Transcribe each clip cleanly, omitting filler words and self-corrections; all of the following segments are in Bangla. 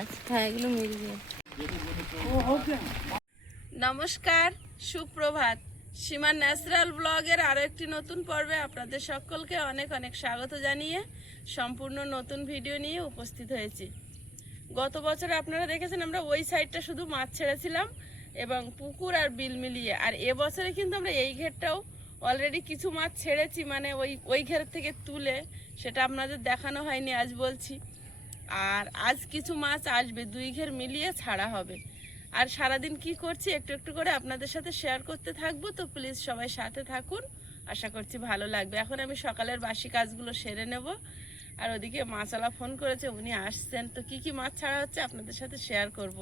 মাছ, হ্যাঁ এগুলো মৃগেল। নমস্কার, সুপ্রভাত। সীমা ন্যাচারাল ব্লগের আরও একটি নতুন পর্বে আপনাদের সকলকে অনেক অনেক স্বাগত জানিয়ে সম্পূর্ণ নতুন ভিডিও নিয়ে উপস্থিত হয়েছি। গত বছর আপনারা দেখেছেন আমরা ওই সাইডটা শুধু মাছ ছেড়েছিলাম এবং পুকুর আর বিল মিলিয়ে, আর এবছরে কিন্তু আমরা এই ঘেরটাও অলরেডি কিছু মাছ ছেড়েছি, মানে ওই ঘের থেকে তুলে, সেটা আপনাদের দেখানো হয়নি, আজ বলছি। আর আজ কিছু মাছ আসবে, 2 ঘের মিলিয়ে ছাড়া হবে। আর সারাদিন কি করছি একটু একটু করে আপনাদের সাথে শেয়ার করতে থাকবো, তো প্লিজ সবাই সাথে থাকুন, আশা করছি ভালো লাগবে। এখন আমি সকালের বাসি কাজগুলো সেরে নেব, আর ওদিকে মাছওয়ালা ফোন করেছে, উনি আসছেন, তো কি কি মাছ ছাড়া হচ্ছে আপনাদের সাথে শেয়ার করব।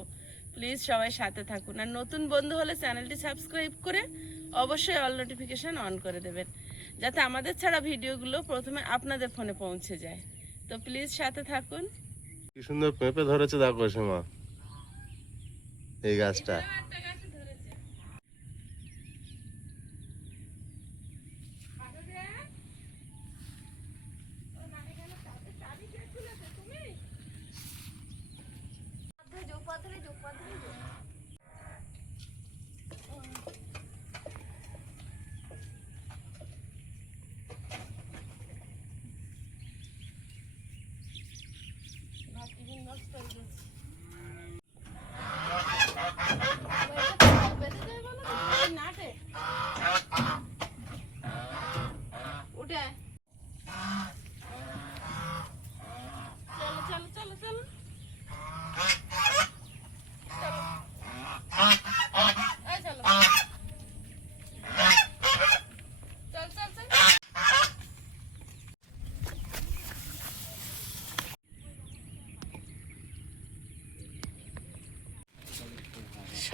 প্লিজ সবাই সাথে থাকুন, আর নতুন বন্ধু হলে চ্যানেলটি সাবস্ক্রাইব করে অবশ্যই অল নোটিফিকেশান অন করে দেবেন, যাতে আমাদের ছাড়া ভিডিওগুলো প্রথমে আপনাদের ফোনে পৌঁছে যায়। তো প্লিজ সাথে থাকুন। কি সুন্দর পেঁপে ধরেছে দেখো সীমা, এই গাছটা।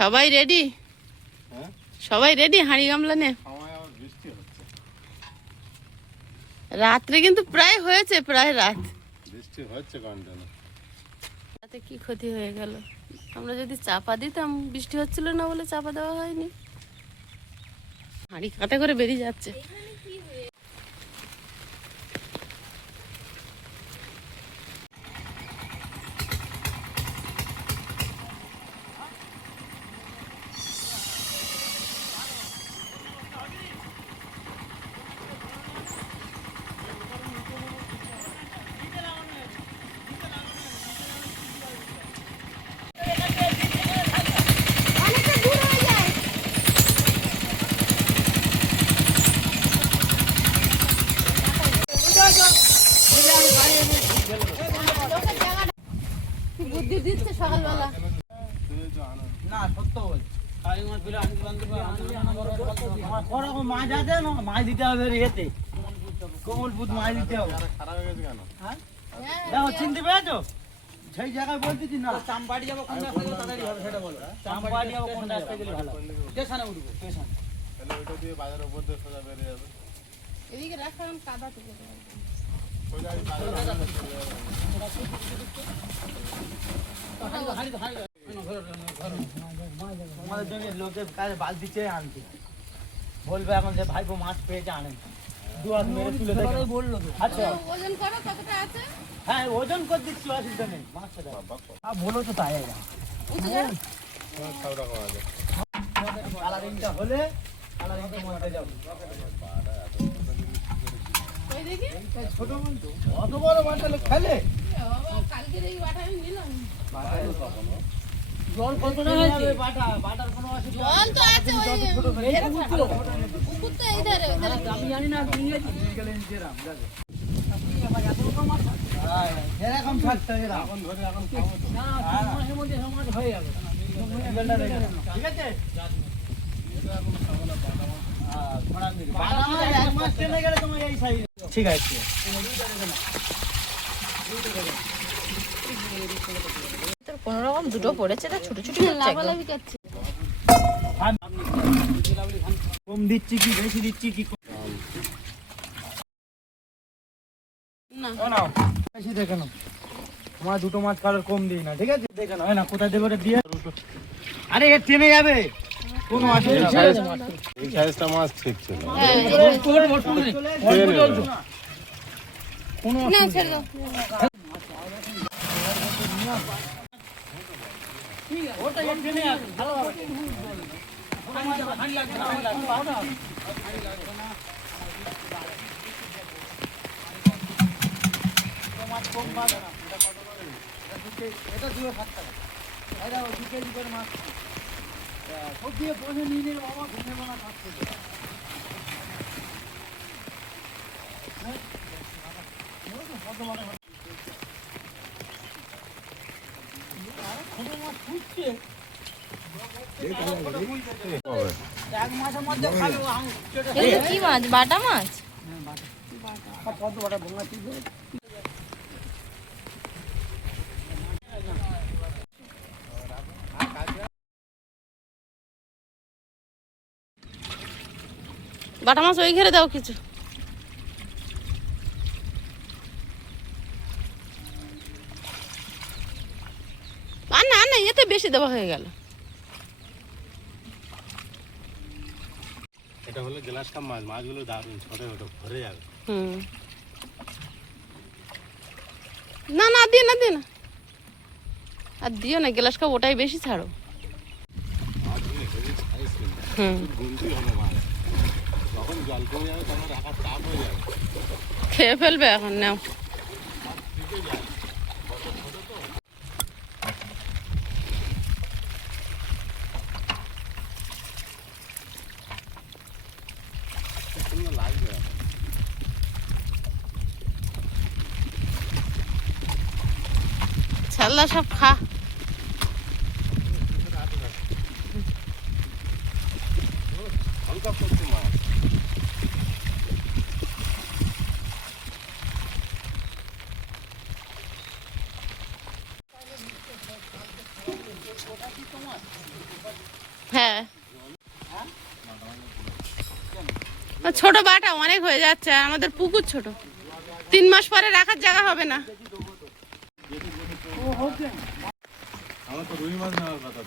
সবাই রেডি? সবাই রেডি হাঁড়ি গামলা নে? রাত্রে কিন্তু প্রায় হয়েছে, প্রায় রাত বৃষ্টি হচ্ছে কন্টিনিউ। তাতে কি ক্ষতি হয়ে গেল? আমরা যদি চাপা দিতাম, বৃষ্টি হচ্ছিল না বলে চাপা দেওয়া হয়নি। হাঁড়ি কাঁটা করে বেরিয়ে যাচ্ছে। বুদ্ধি দিচ্ছে সকালবেলা। না সত্য বলছি, মাছ আছে না, মাছ দিতে হবে ইয়েতে, কমলপুর মাছ দিতে হবে। দেখো চিনতে পেরেছো? সেই জায়গায় বলতেছি না, চাম্পাড়ি যাবো কোন রাস্তা গেলে তাড়াতাড়ি হবে সেটা বলো। চাম্পাড়ি যাবো কোন রাস্তা গেলে ভালো? স্টেশনে উঠবো, স্টেশন। তাহলে ওইটা দিয়ে বাজারের উপর দিয়ে সোজা বেরিয়ে যাবে। এদিকে রাখলাম কাদা থেকে আমাদের জন্য লোকের কাছে বালতি চেয়ে আনতে বলবে, এখন যে ভাইপো মাছ পেয়েছে আনেন, 2 হাত মেরে তুলে দেবে বললো তো। আচ্ছা ওজন করো কতটা আছে? হ্যাঁ ওজন করে দিচ্ছি, অসুবিধা নেই। মাছটা বলো তো তাই কালারিংটা হলে কালারিংটা মধ্যে যাবো। ছোট মাছ অত বড় মাছ খেলে কালকের এই বাটা আমি নিলাম। জল কত না হয়েছে? বাটার কোনো অসুবিধা জল তো আছে, পুকুর তো এই ধারে। আমি জানি না এরকম থাকতে এখন ধরে এখন খাবো তো না, মাসের মধ্যে সমাজ হয়ে যাবে, ঠিক আছে? ঠিক আছে কোন রকম দুটো পড়েছে, তা ছোট ছোট লাভালাভি কাটছে। কম দিচ্ছি কি বেশি দিচ্ছি কি না, বেশি দেখে নাও। তোমার 2টো মাছ কালার কম দিই না, ঠিক আছে? দেখে নাও না কোথায় দেবো দিয়ে। আরে এ টেনে যাবে, কোনো অসুবিধা নেই। এই সাইজটা মাছ ঠিক ছিল। ওটা এর টেনে আছে ভালো হবে এটা 2.7 টাকা এটা 2 কেজি করে মাছ সব দিয়ে পয়সা নিয়ে নিয়ে বাবা ঘুরে বানা খাচ্ছে এগুলো কি মাছ? বাটা মাছ? বাটা মাছ ওই ঘেরে দাও কিছু। আর না না এতে বেশি দেওয়া হয়ে গেল। এটা হলো গ্লাস কাপ মাছ, মাছগুলো দারুণ ছোট ছোট ভরে যাবে। না না দিয়ে না দিয়ে না আর দিও না, গ্লাস কাপ ওটাই বেশি ছাড়ো। মাছগুলো হেভি সাইজ কিন্তু, হুম গুনতি হবে মাছ। যখন জল কমে যাবে তখন রাখার চাপ হয়ে যাবে। খেয়ে ফেলবে এখন, নাও। সুন্দর লাগবে। ছাল্লা সব খা। হালকা করছে মাছ। হ্যাঁ ছোট বাটা অনেক হয়ে যাচ্ছে, আর আমাদের পুকুর ছোট, 3 মাস পরে রাখার জায়গা হবে না। আমার তো রুই মাছ নেওয়ার কথা।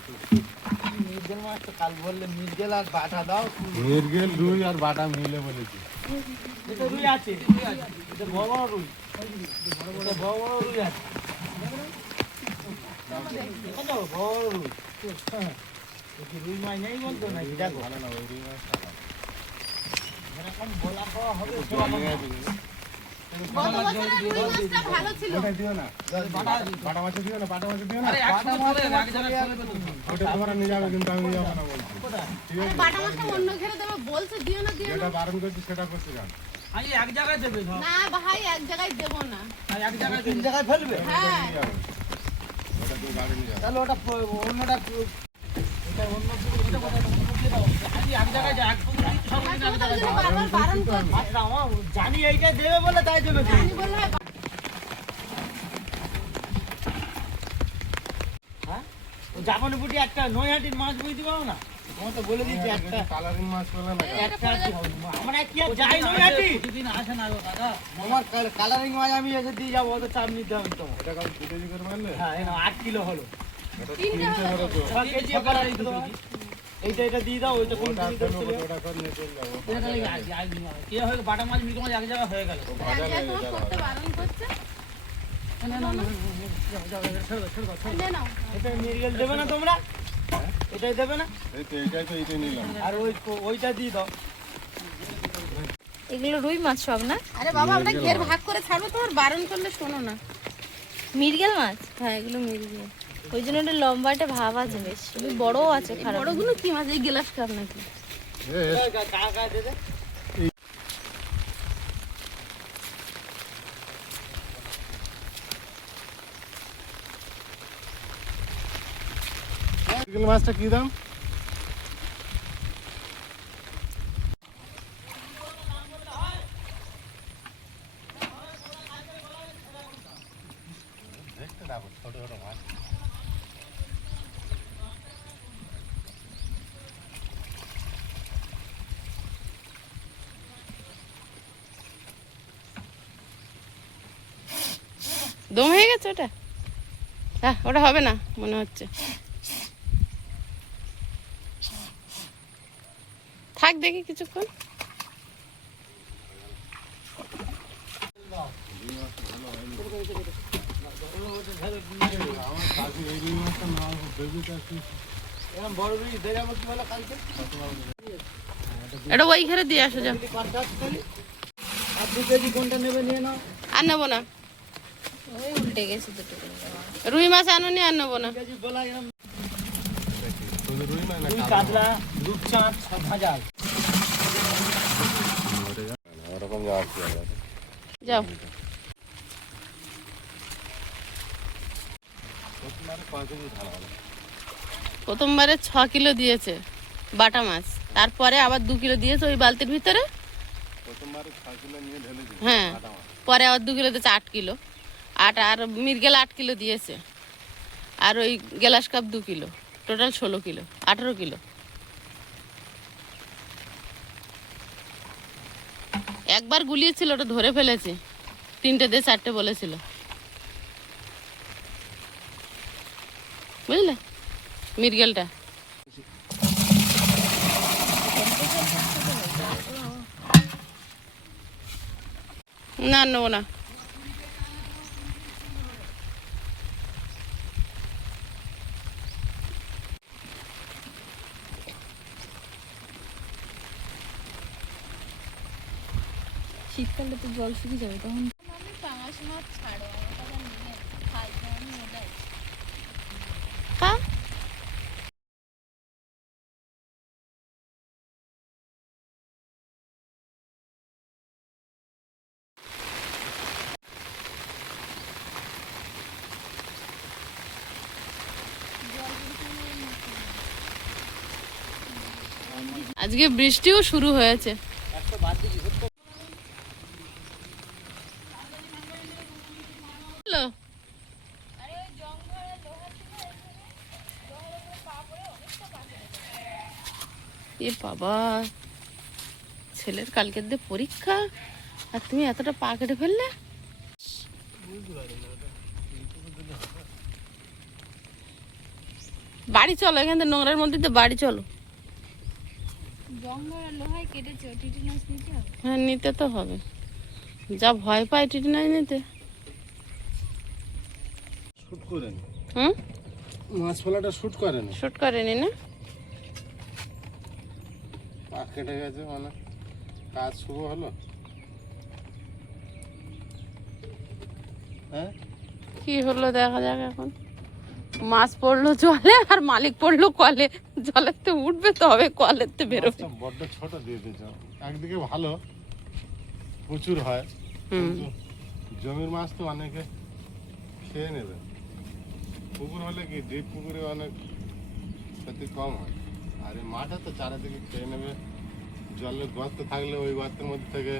মিরগেল মাছ তো কাল বললে মিরগেল আর বাটা দাও মিরগেল রুই আর বাটা মিলে বলেছি। এটা রুই আছে এটা বড় বড় রুই এটা বড় বড় রুই আছে এটা বড় বড় রুই কি রুই মাছ নেই বলতো না এটা ভালো না ওই রুই মাছটা ভালো। এরকম বলা খাওয়া হবে ভালো ছিল। ওটা দিও না, বাটা মাছ দিও না, বাটা মাছ দিও না। ওটা তোমরা নিয়ে যাবে কিন্তু আমি নিয়ে যাবো না বলছি। ঠিক আছে, বাটা মাছটা অন্য ঘেরে দেবে বলছে, দিও না দিও যেটা না। বারণ করছি সেটা করছে কেন? আজ এক জায়গায় দেবে না ভাই এক জায়গায় দেব না। এক জায়গায় 3 জায়গায় ফেলবে হ্যাঁ নিয়ে যাবে। ওটা তুই গাড়ি নিয়ে যাবে। তাহলে ওটা অন্যটা এটা অন্য পুকুরে কথা দিয়ে দাও আজ এক জায়গায় যা এক পুকুরে সব দিন এক জায়গায় দাও। বারবার বারণ করছে। আচ্ছা আমার জানি এইটা দেবে বলে তাই দেবে তো। আমি বললাম হ্যাঁ জাপানি বুটি একটা নৈহাটির মাছ বুঝতে পারো না তোমার তো বলে দিয়েছি একটা কালারিং মাছ পেলে না কেন? একটা আমরা কি আর যাই নৈহাটি দিন আসে না গো দাদা আমার কালারিং মাছ আমি এসে দিয়ে যাবো অত চাপ নিতে হবে তোমার এটা কাল 2 কেজি করে মারলে? হ্যাঁ 8 কিলো হলো এটা 300 করে তো। 6 কেজি কালারিং এইটা এটা দিয়ে দাও ওইটা কোন ওটা কেজি কেন করে ওটা করে নিয়ে চলে যাবো। এটা তাহলে কি হয়ে বাটা মাছ মিট মাছ এক জায়গায় হয়ে গেল ভাজা এক লেগে তোমার যাবে। করতে বারণ করছে। নে নাও। এটা মিরগেল দেবে না তোমরা এটাই দেবে না এই তো এইটাই তো এইটাই নিলাম। আর ওইটা দিয়ে দাও এগুলো রুই মাছ সব না? আরে বাবা আমরা ঘের ভাগ করে ছাড়বো, তোমার বারণ করলে শোনো না। মিরগেল মাছ? হ্যাঁ এগুলো মিরগেল, ওই জন্য একটা লম্বাটে ভাব আছে, বেশ বড়ও আছে। খারাপ বড়গুলো কি মাছ? এই গ্লাস কাপ নাকি? কাকা দে দে মিরগেল মাছটা কি দাম? দেখতে দাও ছোট ছোট মাছ। দম হয়ে গেছে ওটা? হ্যাঁ ওটা হবে না মনে হচ্ছে। থাক দেখি কিছুক্ষণ। এরকম বড় রুই দেড় কি বলো কালকে এটা ওই ঘরে দিয়ে আসো যাও। আর 2 কেজি কোনটা নেবে নিয়ে নাও। আর নেবো না, ওই উল্টে গেছে দুটো। রুই মাছ আনুনি, আর নেবো না। কেজি বলা এরকম শুধু রুই না রুই কাতলা রূপচাঁদ সব ভাজা ওরকম যাওয়া কি হবে? যাও। প্রথমবারে 6 কিলো দিয়েছে বাটা মাছ, তারপরে আবার 2 কিলো দিয়েছে ওই বালতির ভিতরে। প্রথমবারে 6 কিলো নিয়ে ঢেলেছি হ্যাঁ, পরে আবার 2 কিলো দিয়েছে 8 কিলো। আর মিরগেল 8 কিলো দিয়েছে, আর ওই glass cup 2 kilo, total 16 kilo, 18 kilo. একবার গুলিয়েছিল, ওটা ধরে ফেলেছে, 3টে দিয়ে 4টে বলেছিল, বুঝলে মিরগেলটা। না নেবো না। শীতকালে তো জল শুকিয়ে যাবে তখন। পাঙাশ মাছ ছাড়ো, হ্যাঁ, আজকে বৃষ্টিও শুরু হয়েছে। হ্যালো, এ বাবা, ছেলের কালকের দিয়ে পরীক্ষা আর তুমি এতটা পা কেটে ফেললে। বাড়ি চলো, এখান থেকে নোংরার মধ্যে তো বাড়ি চলো। জঙ্গলের লোহায় কেটেছে, টিটিনাস নিতে হবে। হ্যাঁ, নিতে তো হবে, যা ভয় পায় টিটিনাস নিতে। শুট করে নি হুম, মাছ ফলাটা শুট করে নি, শুট করেনি না? পা কেটে গেছে মানে কাজ শুরু হলো। হ্যাঁ, কি হলো দেখা যাক এখন। মাছ পড়লো জলে আর মালিক পড়লো কলে। জলের তো উঠবে, তবে কলের তো বেরোবে। মাছটা বড্ড ছোট দিয়ে দিয়েছ। একদিকে ভালো, প্রচুর হয়, হুম, কিন্তু জমির মাছ তো অনেকে খেয়ে নেবে। পুকুর হলে কি ডিপ পুকুরে অনেক ক্ষতি কম হয়, আর এই মাঠে তো চারিদিকে খেয়ে নেবে। জলের গর্ত থাকলে ওই গর্তের মধ্যে থেকে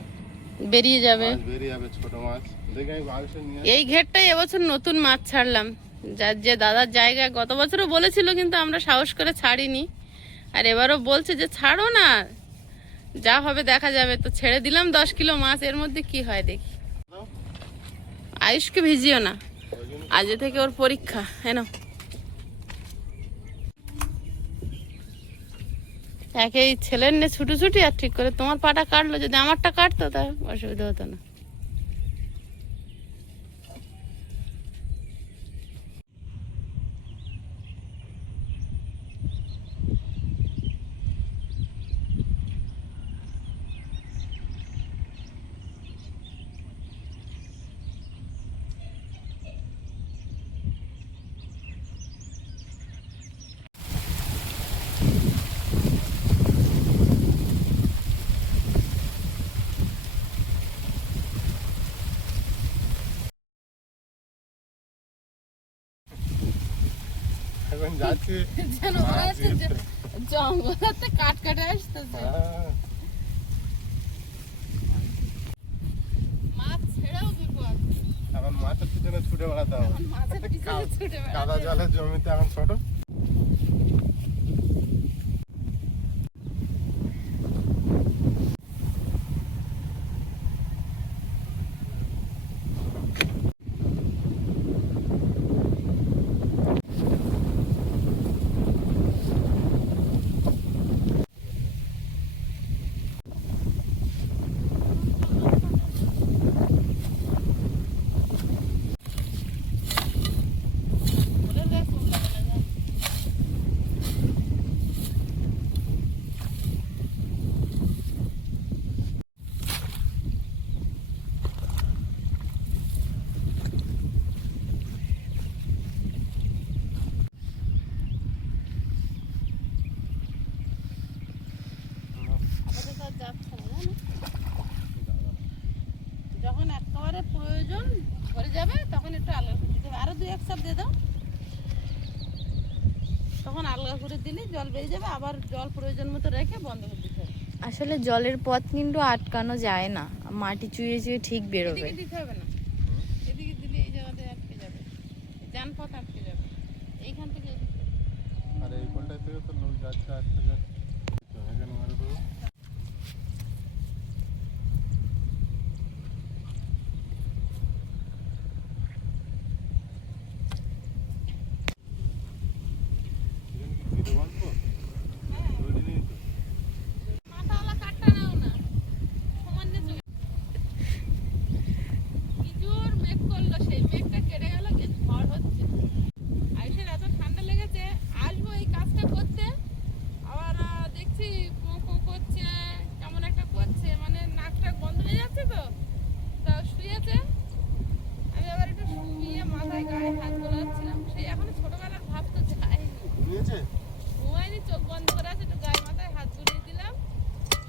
বেরিয়ে যাবে। মাছ বেরিয়ে যাবে, ছোট মাছ দেখে আমি বাক্সে নিয়ে এই ঘেরটাই এবছর নতুন মাছ ছাড়লাম, যার যে দাদার জায়গায় গত বছরও বলেছিল, কিন্তু আমরা সাহস করে ছাড়িনি। আর এবারও বলছে যে ছাড়ো না, যা হবে দেখা যাবে। তো ছেড়ে দিলাম 10 কিলো মাছ, এর মধ্যে কি হয় দেখি। আয়ুষকে ভিজিও না, আজ থেকে ওর পরীক্ষা। হ্যাঁ, একেই ছেলের নে ছুটি আর ঠিক করে তোমার পাটা কাটলো, যদি আমারটা কাটতো তা অসুবিধা হতো না। এখন যাচ্ছি। যেন মনে হচ্ছে জঙ্গলাতে কাট কাটে আসতেছে। হ্যাঁ, মাছ ছেড়েও বিপদ, এখন মাছের পিছনে ছুটে বেড়াতে হবে। মাছের পিছনে ছুটে কাদা জলের জমিতে এখন ছোট। যাচ্ছে না জানো, যখন একেবারে প্রয়োজন ভরে যাবে তখন একটু আলগা করে দিতে হবে, আরো 2-1 চাপ দিয়ে দাও, তখন আলগা করে দিলে জল বেরিয়ে যাবে, আবার জল প্রয়োজন মতো রেখে বন্ধ করে দিতে হবে। আসলে জলের পথ কিন্তু আটকানো যায় না, মাটি চুইয়ে চুইয়ে ঠিক বেরোবে। এদিকে দিতে হবে না, এদিকে দিলে এই জায়গাতে আটকে যাবে, যানপথ আটকে যাবে, এইখান থেকে এদিকে। আর এই কোলটা থেকে তো লোক যাচ্ছে আসতে যাচ্ছে, এখানে মারে দেবো। এখানে কি ভিডিও বানবো? রেডি নেই তো? মাথাওয়ালা কাঠটা নাও না, সমান দিয়ে চলে। কি জোর মেঘ করলো, সেই মেঘটা কেটে গেল, কি ঝড় হচ্ছে। আইসের এত ঠান্ডা লেগেছে, আসবো এই কাজটা করতে, আবার দেখছি কো কো করছে, কেমন একটা করছে, মানে নাকটা বন্ধ হয়ে যাচ্ছে, তো তা শুয়েছে, আমি আবার একটু শুয়ে মাথায় গায়ে হাত বোলাচ্ছিলাম, সেই এখনো ছোটবেলার ভাব তো যায়নি, ঘুমিয়েছে? ঘুমায়নি, চোখ বন্ধ করে আছে, একটু গায়ে মাথায় হাত বুলিয়ে দিলাম,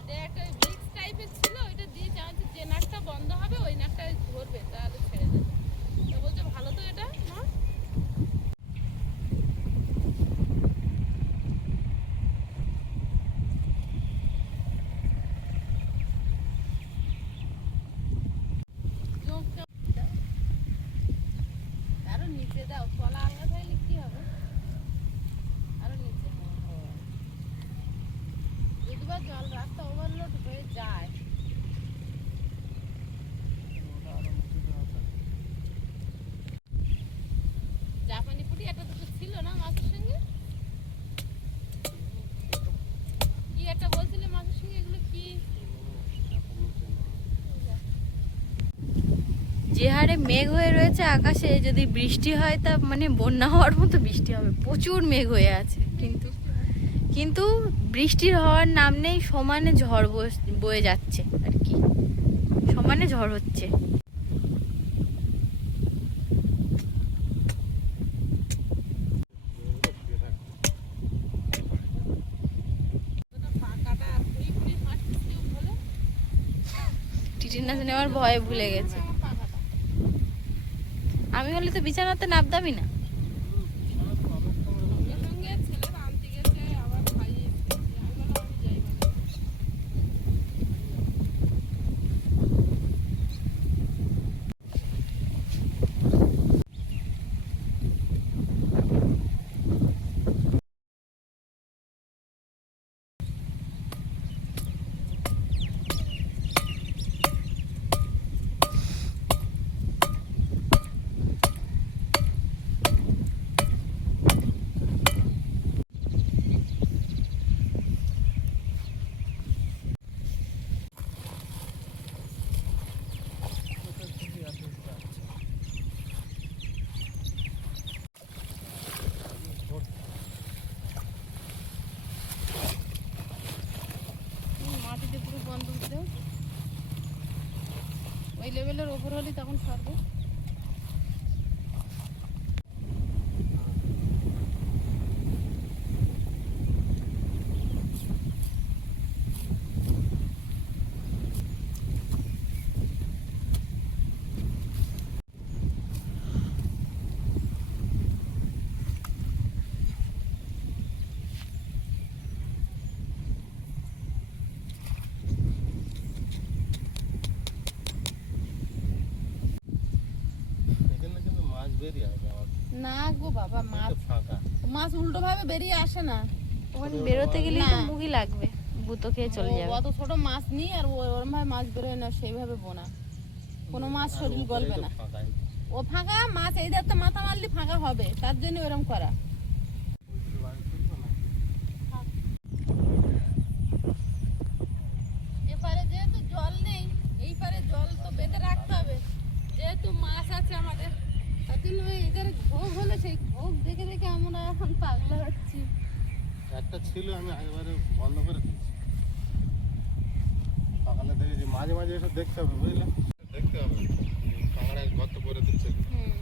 যে একটা ভিক্স টাইপের ছিল, ওইটা দিয়ে চাচ্ছি যে নাকটা বন্ধ হবে ওই নাকটা ধরবে, তাহলে ছেড়ে দেবে। তো বলছে ভালো তো এটা না, আরো নিচে দাও, তলা আলগা থাকলে কি হবে, আরো নিচে, যদি বা জল রাস্তা ওভারলোড হয়ে যায়, জাপানি পুটি একটা দুটো ছিল না মাছের সঙ্গে, কি একটা বলছিলে মাছের সঙ্গে, এগুলো কি? যে হারে মেঘ হয়ে রয়েছে আকাশে, যদি বৃষ্টি হয় তা মানে বন্যা হওয়ার মতো বৃষ্টি হবে, প্রচুর মেঘ হয়ে আছে, কিন্তু কিন্তু বৃষ্টির হওয়ার নাম নেই, সমানে ঝড় বয়ে যাচ্ছে আর কি, সমানে ঝড় হচ্ছে। পাকাটা পুরি পুরি হাঁটতে বলে টিটিনাস নেওয়ার ভয়ে ভুলে গেছে। আমার পাকাটা আমি হলে তো বিছানাতে নামতামই না। সঙ্গে সঙ্গে ছেলেরা আনতে গেছে, আবার খাইয়ে এসেছে, আমি বললাম আমি যাই না। মাটিতে পুরো বন্ধ করে দাও, ওই লেভেলের ওপর হলে তখন সরবে। এখানে কিন্তু মাছ বেরিয়ে আসবে আমার, না গো বাবা, মাছ ফাঁকা। মাছ উল্টো ভাবে বেরিয়ে আসে না, ওখানে বেরোতে গেলেই তো না। মুখই লাগবে, গুঁতো খেয়ে চলে যাবে। অত ছোট মাছ নিই আর ওরম ভাবে মাছ বেরোয় না, সেইভাবে বোনা কোনো মাছ শরীর গলবে না। ফাঁকাই ও ফাঁকা মাছ, এই তো মাথা মারলে ফাঁকা হবে, তার জন্য ওরম করা। এপারে যেহেতু জল নেই, এই পারে জল তো বেঁধে রাখতে হবে, যেহেতু মাছ আছে আমাদের, তার জন্য এদের ভোগ হলো, সেই ভোগ দেখে দেখে আমরা এখন পাগলা হচ্ছি। একটা ছিল, আমি আগেবারে বন্ধ করে দিয়েছি। সকালে দেখেছি, মাঝে মাঝে এসে দেখতে হবে, বুঝলে, দেখতে হবে কাঁকড়ায় গর্ত করে দিচ্ছে। হুম,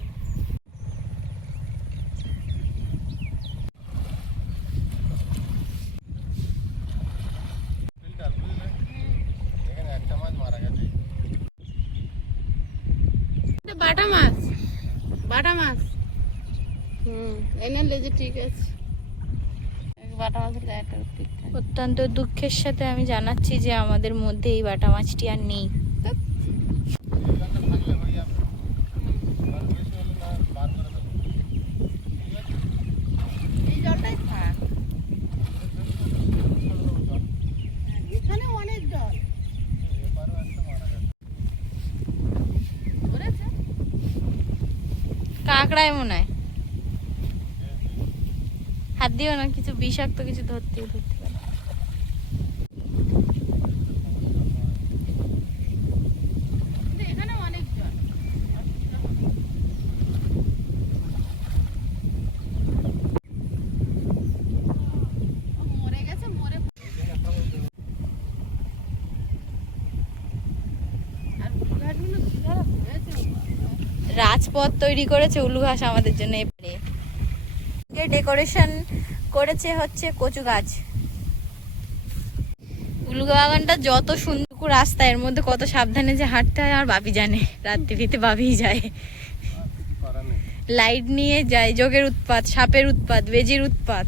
ফিল্টার, বুঝলে, হুম। বাটা মাছ, বাটা মাছ। এনে লেজে ঠিক আছে। বাটা মাছের গায়েটা ঠিক আছে। অত্যন্ত দুঃখের সাথে আমি জানাচ্ছি যে আমাদের মধ্যে এই বাটা মাছটি আর নেই। থাকলে হয়ে যাবে। আর বেশি হলে না বার করে দেবো। এই জলটাই থাক। এখানে অনেক জল এবারও একটা মারা গেছে। ধরেছে। কাঁকড়ায় মনে হয়। হাত দিও না, কিছু বিষাক্ত কিছু ধরতে পারে। কিন্তু এখানে অনেক জল। ও মরে গেছে, মরে। আর ঘাটগুলো কি খারাপ হয়েছে। রাজপথ তৈরি করেছে উলু ঘাস আমাদের জন্য। এবারে ডেকোরেশন করেছে হচ্ছে কচু গাছ। উলু বাগানটা যত সুন্দর রাস্তা, এর মধ্যে কত সাবধানে যে হাঁটতে হয় আর বাপি জানে। রাত্রিতে বাপিই যায়, কিছু করার নেই। লাইট নিয়ে যায়, যোগের উৎপাত, সাপের উৎপাত, বেজির উৎপাত।